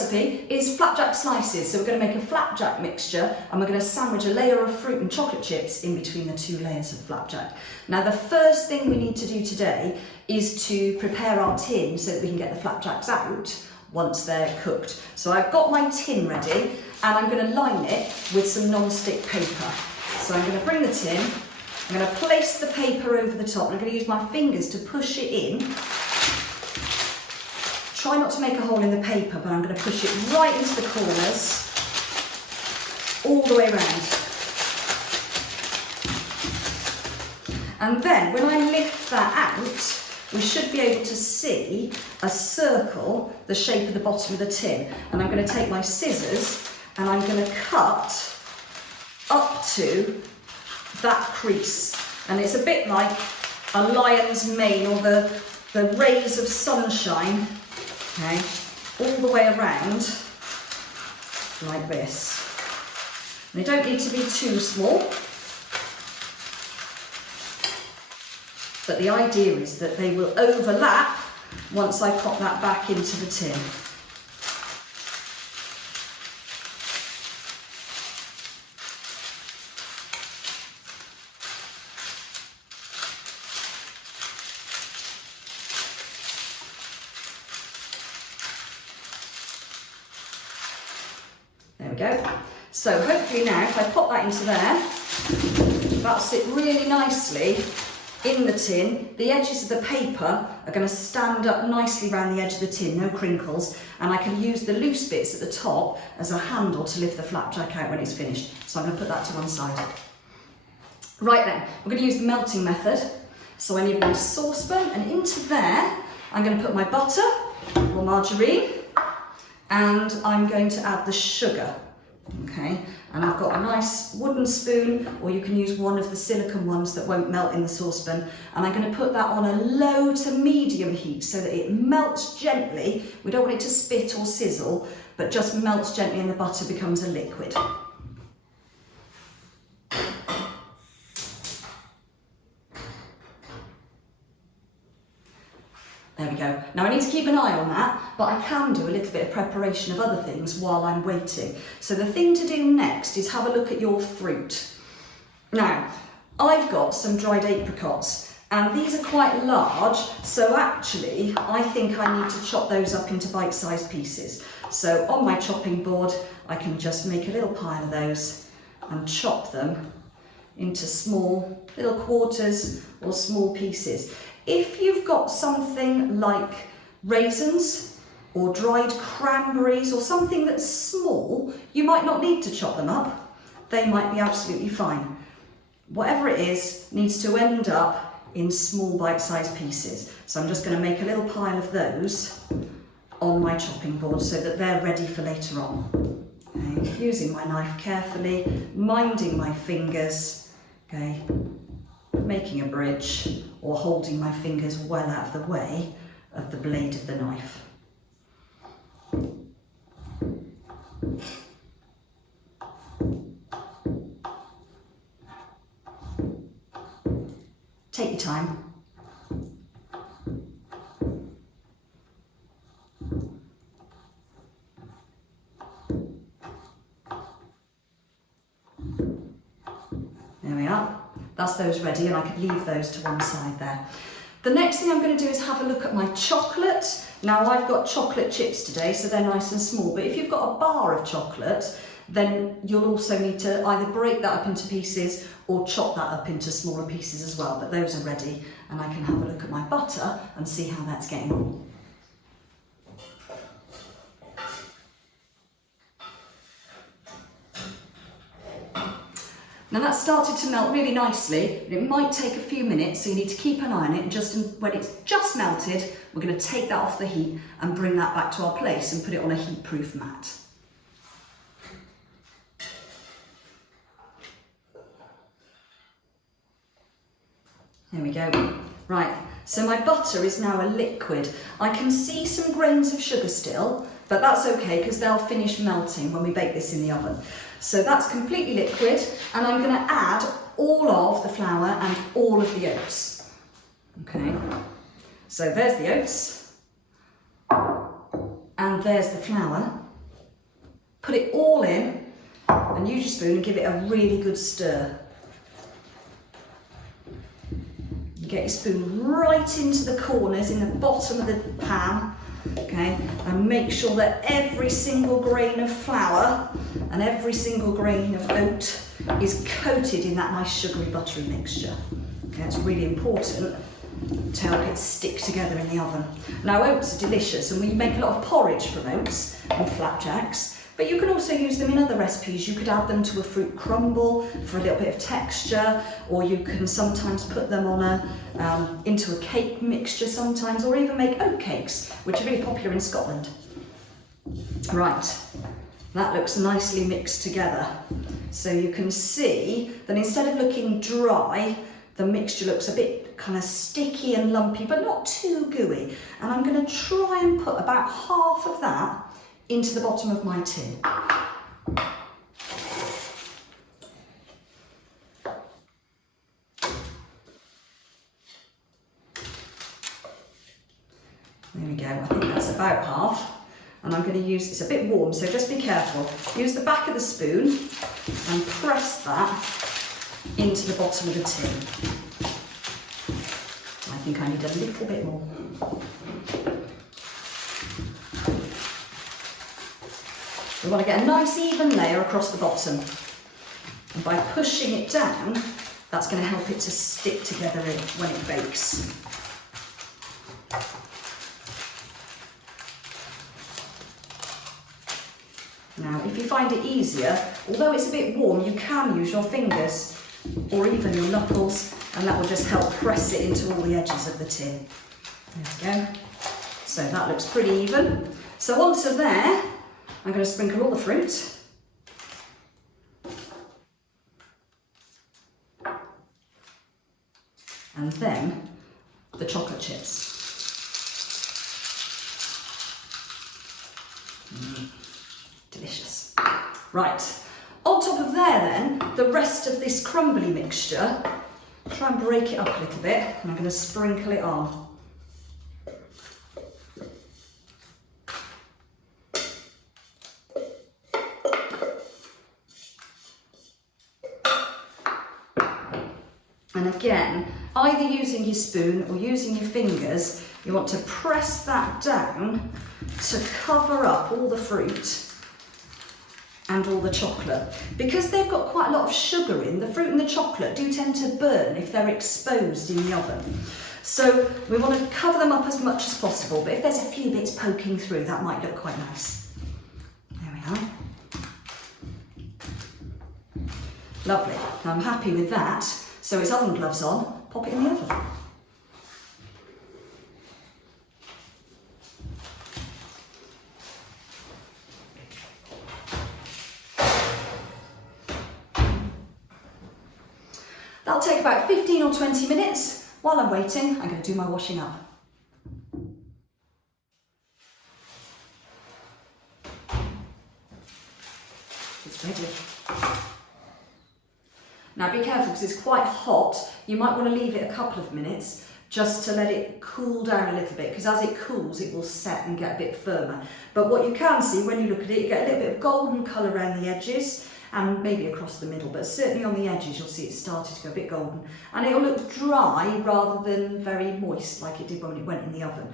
recipe is flapjack slices. So we're going to make a flapjack mixture and we're going to sandwich a layer of fruit and chocolate chips in between the 2 layers of flapjack. Now the first thing we need to do today is to prepare our tin so that we can get the flapjacks out once they're cooked. So I've got my tin ready and I'm going to line it with some non-stick paper. So I'm going to bring the tin, I'm going to place the paper over the top and I'm going to use my fingers to push it in. Try not to make a hole in the paper, but I'm going to push it right into the corners, all the way around. And then when I lift that out, we should be able to see a circle, the shape of the bottom of the tin. And I'm going to take my scissors and I'm going to cut up to that crease. And it's a bit like a lion's mane or the rays of sunshine. Okay, all the way around, like this. They don't need to be too small, but the idea is that they will overlap once I pop that back into the tin. There we go. So hopefully now if I pop that into there, that'll sit really nicely in the tin. The edges of the paper are going to stand up nicely around the edge of the tin, no crinkles, and I can use the loose bits at the top as a handle to lift the flapjack out when it's finished. So I'm going to put that to one side. Right then, we're going to use the melting method. So I need my saucepan and into there I'm going to put my butter or margarine. And I'm going to add the sugar, okay? And I've got a nice wooden spoon, or you can use one of the silicone ones that won't melt in the saucepan. And I'm going to put that on a low to medium heat so that it melts gently. We don't want it to spit or sizzle, but just melts gently and the butter becomes a liquid. There we go. Now I need to keep an eye on that, but I can do a little bit of preparation of other things while I'm waiting. So the thing to do next is have a look at your fruit. Now, I've got some dried apricots and these are quite large, so actually I think I need to chop those up into bite-sized pieces. So on my chopping board, I can just make a little pile of those and chop them into small little quarters or small pieces. If you've got something like raisins or dried cranberries or something that's small, you might not need to chop them up. They might be absolutely fine. Whatever it is needs to end up in small bite-sized pieces. So I'm just going to make a little pile of those on my chopping board so that they're ready for later on. Okay. Using my knife carefully, minding my fingers, okay, making a bridge or holding my fingers well out of the way of the blade of the knife. Take your time. There we are. That's those ready, and I could leave those to one side there. The next thing I'm going to do is have a look at my chocolate. Now I've got chocolate chips today, so they're nice and small, but if you've got a bar of chocolate, then you'll also need to either break that up into pieces or chop that up into smaller pieces as well, but those are ready, and I can have a look at my butter and see how that's getting on. Now that's started to melt really nicely, but it might take a few minutes, so you need to keep an eye on it, and just when it's just melted, we're going to take that off the heat and bring that back to our place and put it on a heat-proof mat. There we go. Right, so my butter is now a liquid. I can see some grains of sugar still, but that's okay because they'll finish melting when we bake this in the oven. So that's completely liquid, and I'm going to add all of the flour and all of the oats. Okay, so there's the oats, and there's the flour. Put it all in and use your spoon and give it a really good stir. You get your spoon right into the corners in the bottom of the pan, okay, and make sure that every single grain of flour and every single grain of oat is coated in that nice sugary buttery mixture. Okay, it's really important to help it stick together in the oven. Now oats are delicious and we make a lot of porridge from oats and flapjacks, but you can also use them in other recipes. You could add them to a fruit crumble for a little bit of texture, or you can sometimes put them on into a cake mixture sometimes, or even make oat cakes, which are really popular in Scotland. Right, that looks nicely mixed together. So you can see that instead of looking dry, the mixture looks a bit kind of sticky and lumpy, but not too gooey. And I'm going to try and put about half of that into the bottom of my tin. There we go, I think that's about half. And I'm going to use, it's a bit warm, so just be careful. Use the back of the spoon and press that into the bottom of the tin. I think I need a little bit more. We want to get a nice even layer across the bottom. And by pushing it down, that's going to help it to stick together when it bakes. Now, if you find it easier, although it's a bit warm, you can use your fingers or even your knuckles, and that will just help press it into all the edges of the tin. There we go. So that looks pretty even. So onto there, I'm going to sprinkle all the fruit. And then the chocolate chips. Delicious. Right, on top of there then, the rest of this crumbly mixture, try and break it up a little bit, and I'm going to sprinkle it on. And again, either using your spoon or using your fingers, you want to press that down to cover up all the fruit and all the chocolate. Because they've got quite a lot of sugar in, the fruit and the chocolate do tend to burn if they're exposed in the oven. So we want to cover them up as much as possible, but if there's a few bits poking through, that might look quite nice. There we are. Lovely, now I'm happy with that. So it's oven gloves on, pop it in the oven. That'll take about 15 or 20 minutes. While I'm waiting, I'm going to do my washing up. It's ready. Now be careful because it's quite hot. You might want to leave it a couple of minutes just to let it cool down a little bit, because as it cools it will set and get a bit firmer. But what you can see when you look at it, you get a little bit of golden colour around the edges and maybe across the middle, but certainly on the edges you'll see it started to go a bit golden. And it'll look dry rather than very moist like it did when it went in the oven.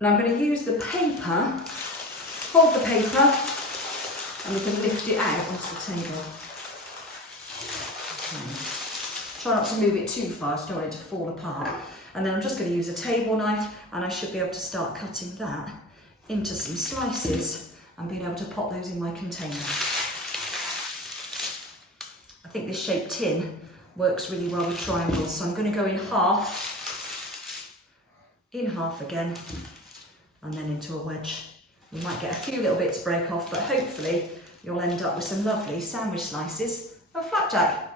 Now I'm going to use the paper, hold the paper, and we can lift it out onto the table. Try not to move it too far, so I don't want it to fall apart. And then I'm just going to use a table knife, and I should be able to start cutting that into some slices and being able to pop those in my container. I think this shaped tin works really well with triangles, so I'm going to go in half again, and then into a wedge. You might get a few little bits break off, but hopefully you'll end up with some lovely sandwich slices of flapjack.